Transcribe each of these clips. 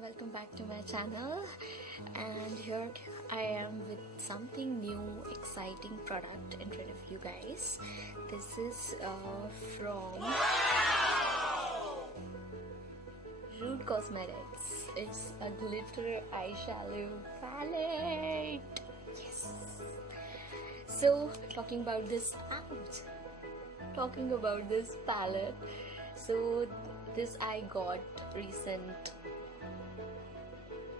welcome back to my channel, and here I am with something new, exciting product in front of you guys. This is from Rude Cosmetics. It's a glitter eyeshadow palette. Yes. So talking about this palette. So this I got recent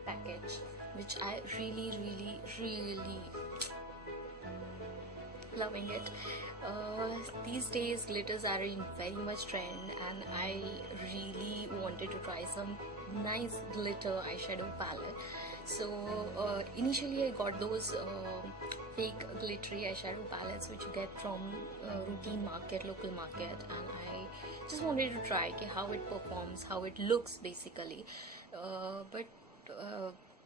package, which I really loving it. These days glitters are in very much trend, and I really wanted to try some nice glitter eyeshadow palette. So initially I got those fake glittery eyeshadow palettes which you get from routine market, local market, and I just wanted to try how it performs, how it looks basically. But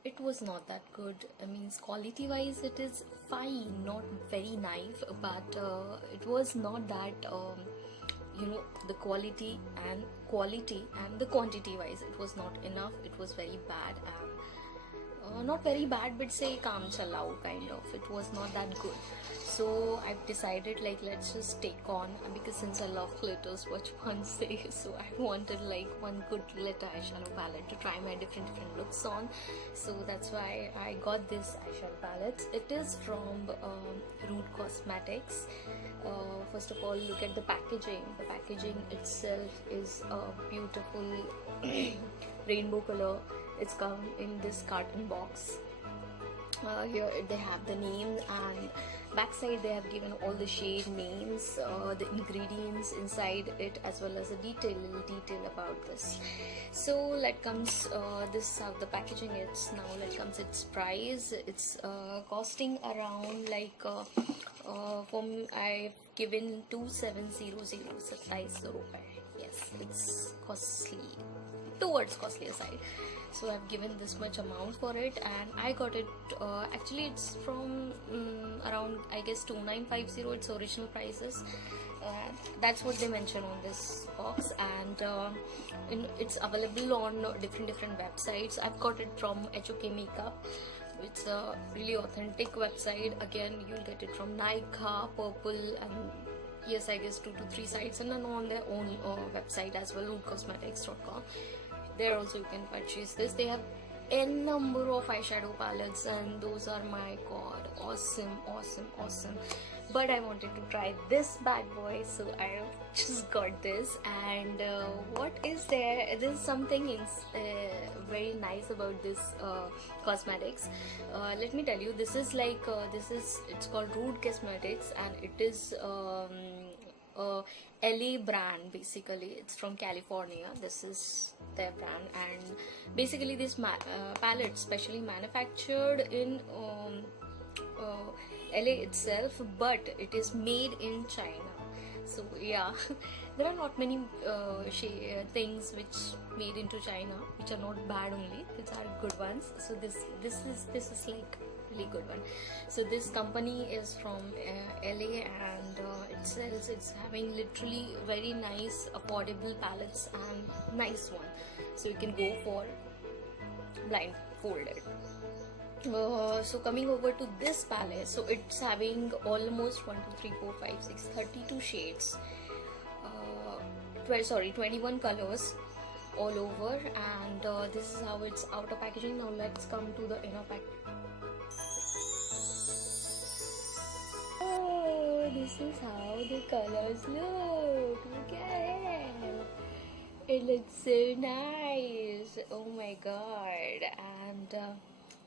it was not that good. I mean, quality wise it is fine, not very nice, but it was not that the quality and the quantity wise it was not enough. It was very bad, and not very bad, but say काम चलाओ kind of. It was not that good. So I've decided, like, let's just take on, because since I love glitters, what one say, so I wanted like one good glitter eyeshadow palette to try my different looks on. So that's why I got this eyeshadow palette. It is from Rude Cosmetics. First of all, look at the packaging. The packaging itself is a beautiful rainbow color. It's come in this carton box. Here they have the name, and backside they have given all the shade names, the ingredients inside it, as well as a detail about this. So let comes this how the packaging is now. Let comes its price. It's costing around like from I've given 2700 rupees. Yes, it's costly, towards costlier side. So I've given this much amount for it, and I got it actually it's from around, I guess, 2950. Its original prices. That's what they mention on this box, and it's available on different websites. I've got it from HOK Makeup. It's a really authentic website. Again, you'll get it from Nykaa, Purple, and yes, I guess 2 to 3 sites, and then on their own website as well, rudecosmetics.com. There also you can purchase this. They have n number of eyeshadow palettes, and those are, my god, awesome. But I wanted to try this bad boy, so I just got this. And what is there? There's something very nice about this cosmetics. Let me tell you, this is like it's called Rude Cosmetics, and it is LA brand. Basically it's from California. This is their brand, and basically this palette specially manufactured in LA itself, but it is made in China. So yeah, there are not many things which made into China which are not bad only, which are good ones. So this is like really good one. So this company is from LA, and it's having literally very nice affordable palettes and nice one, so you can go for blindfolded. So coming over to this palette, so it's having almost 1 2 3 4 5 6 32 shades, 21 colors all over, and this is how it's outer packaging. Now let's come to the inner packaging. Oh, this is how the colors look. Look at it. It looks so nice. Oh my god. And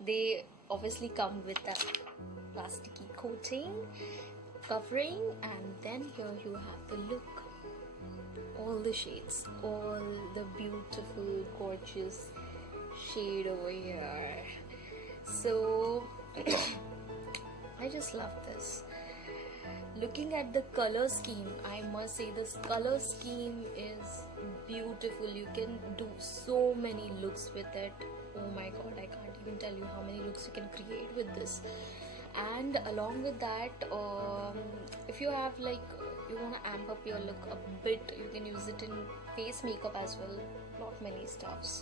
they obviously come with a plasticky coating covering, and then here you have the look. All the shades, all the beautiful, gorgeous shade over here. So I just love this. Looking at the color scheme, I must say this color scheme is beautiful. You can do so many looks with it. Oh my god, I can't even tell you how many looks you can create with this. And along with that, if you have like, you want to amp up your look a bit, you can use it in face makeup as well. Not many stuffs.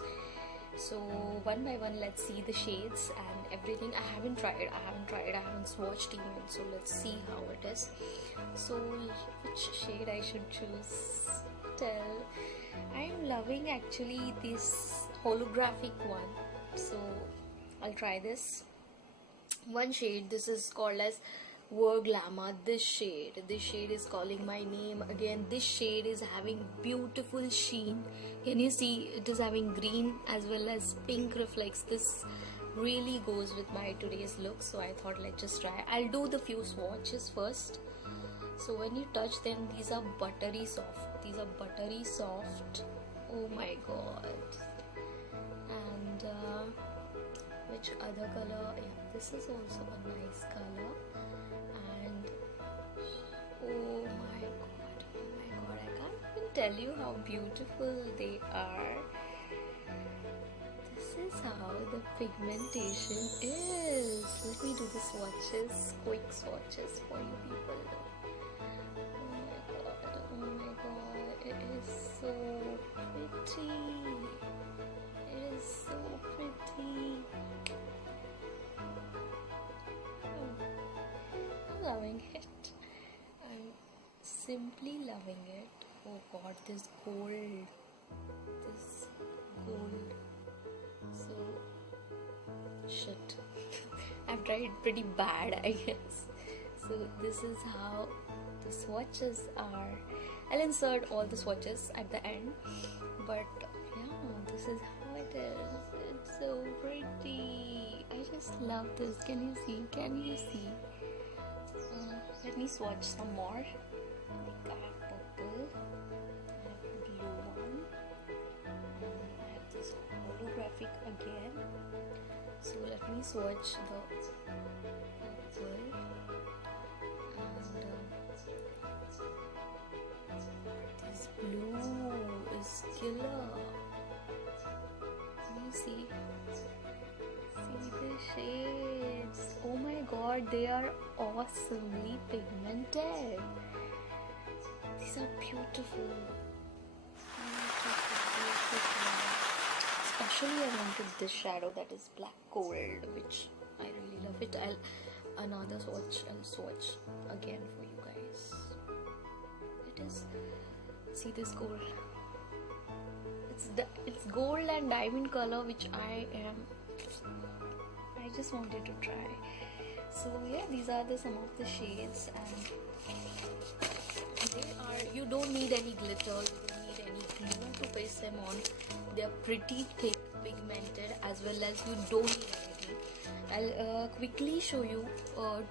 So one by one, let's see the shades and everything. I haven't tried, I haven't swatched even, so let's see how it is. So which shade I should choose? Tell. I'm loving actually this holographic one, so I'll try this one shade. This is called as War Glamour. This shade is calling my name again. This shade is having beautiful sheen. Can you see? It is having green as well as pink reflex. This really goes with my today's look, so I thought let's just try. I'll do the few swatches first. So when you touch them, these are buttery soft. Oh my god. And which other color? Yeah, this is also a nice color. And oh my god, I can't even tell you how beautiful they are. This is how the pigmentation is. Let me do the swatches, quick swatches for you people. Oh my god, it is so pretty. It is so pretty. I'm loving it. I'm simply loving it. Oh god, this gold. So shit. I've tried pretty bad, I guess. So this is how the swatches are. I'll insert all the swatches at the end, but yeah, this is how it is. It's so pretty. I just love this. Can you see? Let me swatch some more. I think I have purple, I have blue one, and I have this holographic again. So let me swatch the purple, and this blue is killer. Can you see? See the shades. Oh my god, they are awesomely pigmented. These are beautiful. Especially I wanted this shadow that is black gold, which I really love it. I'll swatch again for you guys. It is, see this gold. It's gold and diamond color, which I just wanted to try. So yeah, these are some of the shades, and you don't need any glitter, you don't need any glue to paste them on. They're pretty thick, pigmented, as well as you don't need anything. I'll quickly show you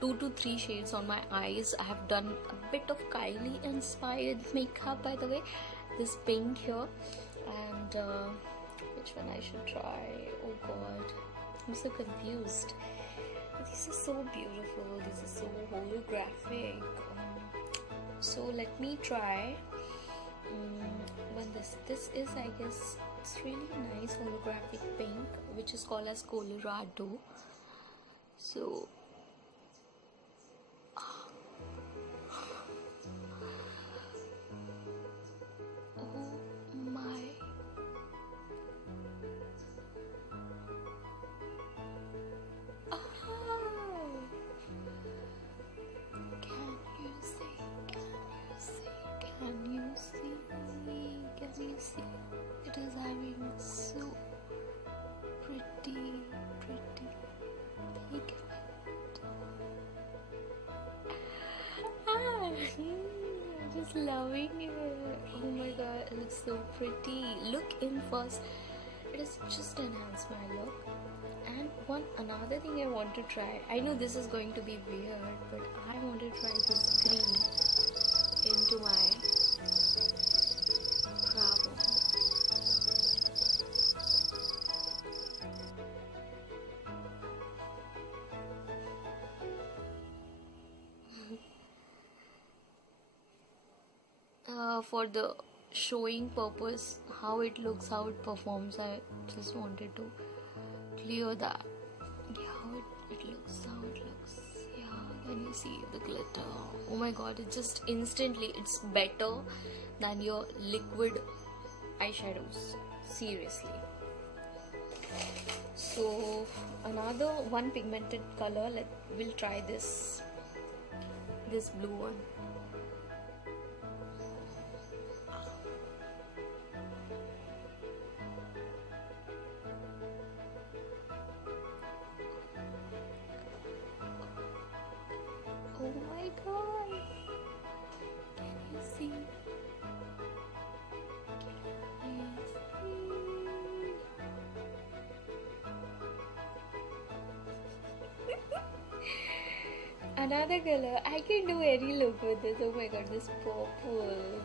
2 to 3 shades on my eyes. I have done a bit of Kylie inspired makeup, by the way. This pink here, and which one I should try? Oh god, I'm so confused. This is so beautiful. This is so holographic. So let me try. This is, I guess, it's really nice holographic pink, which is called as Colorado. So can you see? It is having so pretty pigment. I'm just loving it. Oh my god, it looks so pretty. Look in first. It has just enhanced my look. And another thing I want to try. I know this is going to be weird, but I want to try this green into my brow bone. For the showing purpose, how it looks, how it performs, I just wanted to clear that. Yeah, how it looks, yeah. Can you see the glitter? Oh my god, it just instantly, it's better than your liquid eyeshadows, seriously. another one pigmented color. We'll try this blue one. Oh my god, can you see? Another color. I can do any look with this. Oh my god, this purple.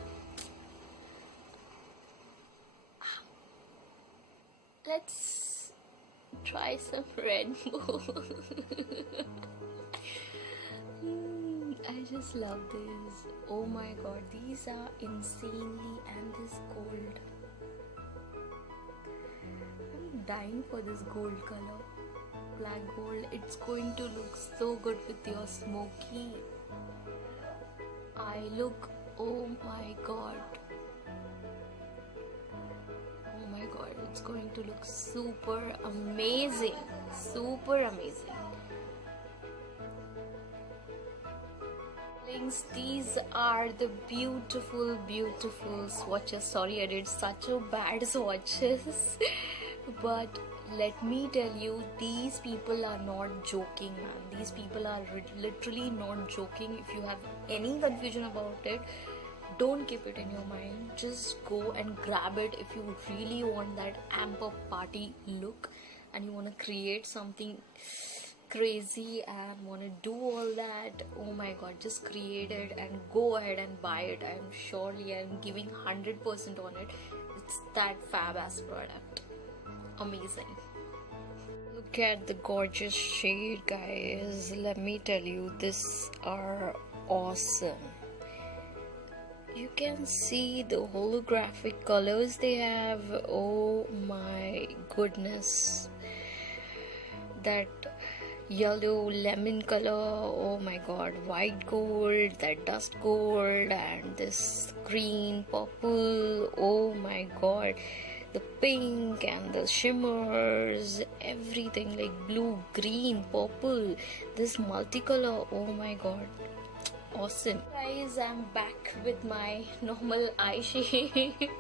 Let's try some rainbow. I just love this. Oh my god, these are insanely, and this gold. I'm dying for this gold color. Black gold. It's going to look so good with your smoky eye look. Oh my god. Oh my god, it's going to look super amazing. Super amazing. These are the beautiful swatches. Sorry, I did such a bad swatches. But let me tell you, these people are not joking, man. These people are literally not joking. If you have any confusion about it, don't keep it in your mind. Just go and grab it if you really want that amp up party look and you want to create something crazy and want to do all that. Oh my god, just create it and go ahead and buy it. I'm giving 100% on it. It's that fab ass product. Amazing. Look at the gorgeous shade, guys. Let me tell you, these are awesome. You can see the holographic colors they have. Oh my goodness, that yellow lemon color, oh my god, white gold, that dust gold, and this green purple, oh my god, the pink and the shimmers, everything, like blue, green, purple, this multicolor, oh my god, awesome. Guys, I'm back with my normal eye shape.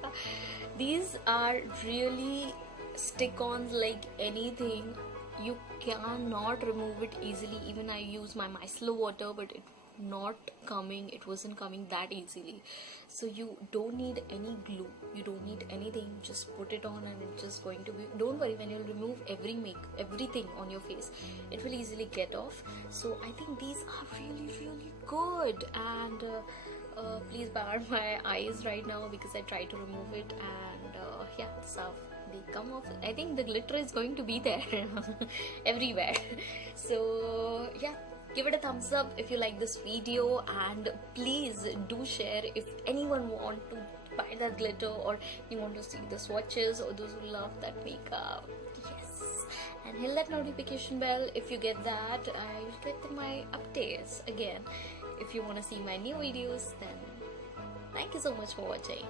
These are really stick-ons like anything. You cannot remove it easily. Even I use my micellar water, but it wasn't coming that easily. So you don't need any glue, you don't need anything. Just put it on and it's just going to be, don't worry, when you'll remove everything on your face, it will easily get off. So I think these are really good. And please bar my eyes right now because I try to remove it, and yeah, this is how they come off. I think the glitter is going to be there everywhere. So yeah, give it a thumbs up if you like this video, and please do share if anyone want to buy that glitter, or you want to see the swatches, or those who love that makeup. Yes, and hit that notification bell. If you get that, I'll get my updates again. If you want to see my new videos, then thank you so much for watching.